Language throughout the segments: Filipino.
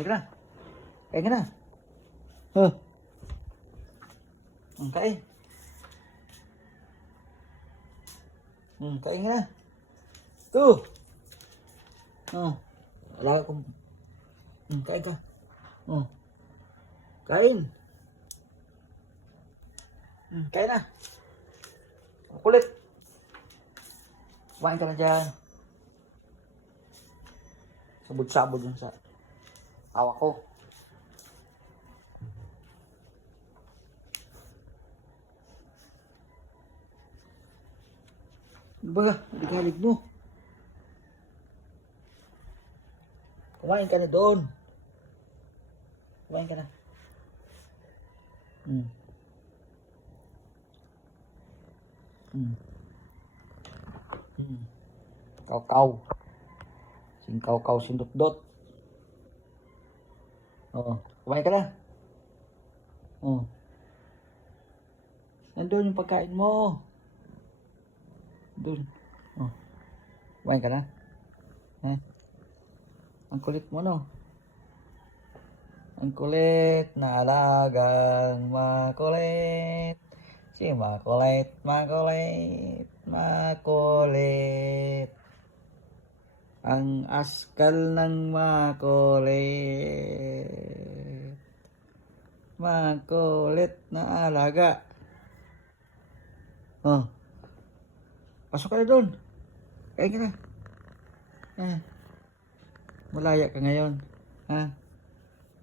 Hindi ka na. Kain ka na. Huh. Kain. Kain ka na. Ito. Wala akong... kain ka. Kain. Kain na. Kulit. Kumain ka na dyan. Sabod-sabod yung sa hawak ko. Ano ba? Galit mo. Kumain ka na doon. Kumain ka na. Kaw-kaw. Sing kaw-kaw, sindot-dot. Kumain ka na. Nandun yung pagkain mo. Doon. Kumain ka na. Ang kulit mo, no? Ang kulit na alagang makulit. Si makulit, makulit, makulit. Ang askal ng makulit. Makulit na alaga. Pasok ka na doon. Kain ka na. Malaya ka ngayon.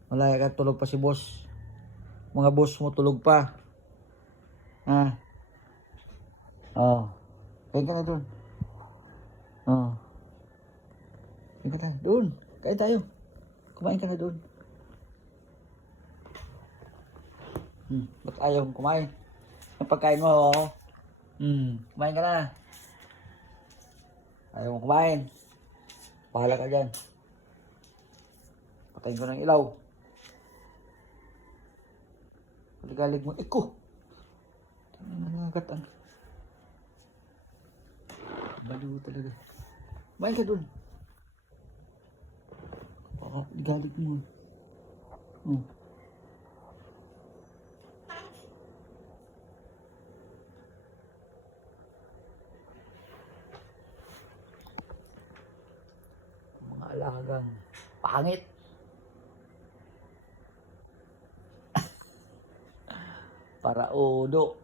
Malaya ka, tulog pa si boss. Mga boss mo tulog pa. Kain ka na doon. Kain ka na doon. Kain tayo. Kumain ka na doon. Ba't ayaw kumain? Ang pagkain mo, kumain ka na. Ayaw mo kumain. Bahala ka dyan. Patayin ko ng ilaw. Paligalig mo. Iko! Nangangagat ang... Baliw talaga. Kumain ka dun. Paligalig mo. Mga alagang pangit. Para udo.